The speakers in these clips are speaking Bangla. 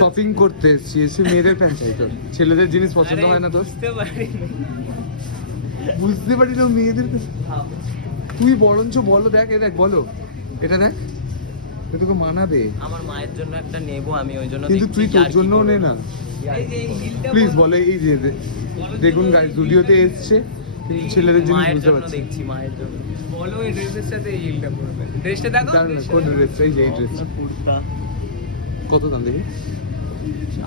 শপিং করতে এসেছি, এসে মেয়েদের প্যান্ট চাই তোর, ছেলেদের জিনিস পছন্দ হয় না তোর? বুঝতে পারি না মেয়েদের। তুই বরঞ্চ বলো, দেখ এ দেখ, বলো এটা দেখ, তোকে মানাবে। আমার মায়ের জন্য একটা নেবো আমি, ওই জন্য। কিন্তু তুই তোর জন্যও নে না প্লিজ। বলে এই যে দেখুন গাইস, জুডিওতে এসছে কিন্তু ছেলেদের জিনিস বুঝতে পারছি। দেখছি মায়ের জন্য। বলো এই ড্রেসের সাথে এই হিলটা পরবে। ড্রেসটা দেখো, কোন ড্রেসটা? এই যে এই ড্রেসটা কুর্তা কত দাম দেখি?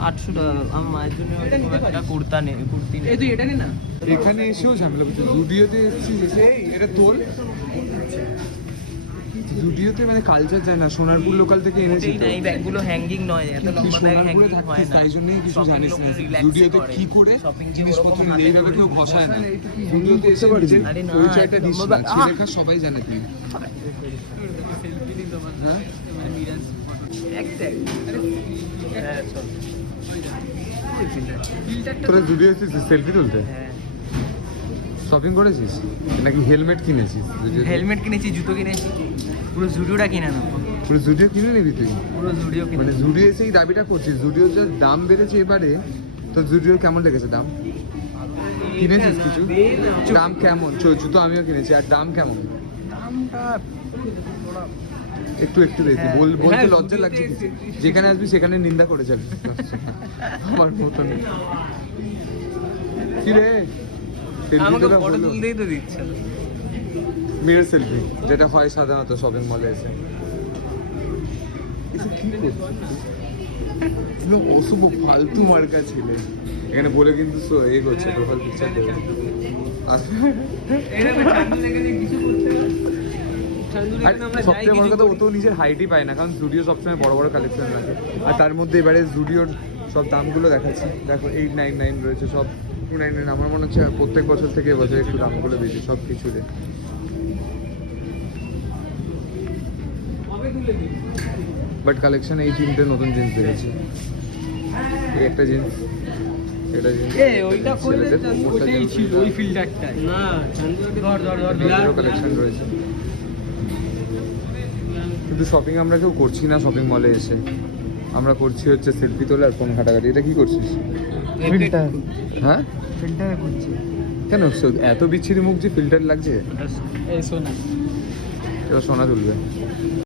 800 টাকা। আমার মায়ের জন্য একটা কুর্তা নে, কুর্তি নে। এই তুই এটা নে না। এখানে এসেও ঝামেলা করছে, জুডিওতে এসেছি এসে এটা তোল। জুডিওতে মানে কালচার যায় না, সোনারপুর লোকাল থেকে এনেছি তো। এই ব্যাগগুলো হ্যাঙ্গিং নয়, এত তুই লম্বা ব্যাগ সোনারপুরে হ্যাঙ্গিং হয় থাকতিস, না। তাই জন্যই কিছু Shopping জানিস না লোকে relax জুডিওতে করে। কি করে Shopping যে জিনিসপত্র ওরকম হাতে এইভাবে কেউ ঘষায় না। জুডিওতে এসে নিজের আরে না, পরিচয়টা দিস লম্বা না, ব্যাগ। ছেলেখা সবাই জানে তুই। সেলফি নিই তোমার। হ্যাঁ মানে মিরাজ এক দেখ। হ্যাঁ চল। ফিল্টারটা তোরা জুডিও এসেছিস সেলফি তুলতে? হ্যাঁ, শপিং করেছিস নাকি হেলমেট কিনেছিস? হেলমেট কিনেছি, জুতো কিনেছি, পুরো জুডিওটা কিনে নেবো। পুরো জুডিও কিনে নিবি তুই? পুরো জুডিও কিনে মানে জুডিও এসেই দাবিটা করছিস? জুডিওর যা দাম বেড়েছে এবারে, তো জুডিও কেমন লেগেছে দাম? কিনেছিস কিছু? দাম কেমন? জুতো আমিও কিনেছি, আর দাম কেমন? দামটা একটু একটু বেশি বলতে লজ্জা লাগছে কিছু। যেখানে আসবি সেখানে নিন্দা করে যাবি আমার মতন। কি রে সেলফি আমাকে তোরা ফটো বলো, তুলতেই তো দিচ্ছে না। মিরর সেলফি যেটা হয় সাধারণত শপিং মলে এসে। এসব কি করছিস? তুমি অশুভ ফালতু মার্কা ছেলে। এখানে বলে কিন্তু এ করছে, প্রোফাইল পিকচার দেবে। এটা না চান্দু এখানে কিছু করতে না। চান্দু আর এখানে আমরা যাই সবচেয়ে বড় কিছু কথা, ও করি। তো নিজের হাইটই পায় না, কারণ জুডিও সবসময় বড় বড় কালেকশন রাখে। আর তার মধ্যে এবারে জুডিওর সব দামগুলো দেখাচ্ছি, দেখো 899 রয়েছে, সব 299। আমার মনে হচ্ছে প্রত্যেক বছর থেকে এবছর একটু দামগুলো বেশি সব কিছুতে। কবে তুলে দিই? বাট কালেকশন এই তিনটে নতুন জিন্স দেখেছি। এই একটা জিন্স, এটা জিন্স, ওইটা করলে ছেলেদের চান্দু ওটা ওইটাই ছিল, ওই ফিল্টারটা। না, চান্দু ধর কালেকশন রয়েছে। কিন্তু শপিং আমরা কেউ করছি না শপিং মলে এসে, আমরা করছি হচ্ছে সেলফি তোলা আর ফোন ঘাটাঘাটি। এটা কি করছিস? ফিল্টার, হ্যাঁ ফিল্টারে করছি। কেন এত বিচ্ছিরি মুখ যে ফিল্টার লাগছে? এই শোনা। এবার সোনা তুলবে।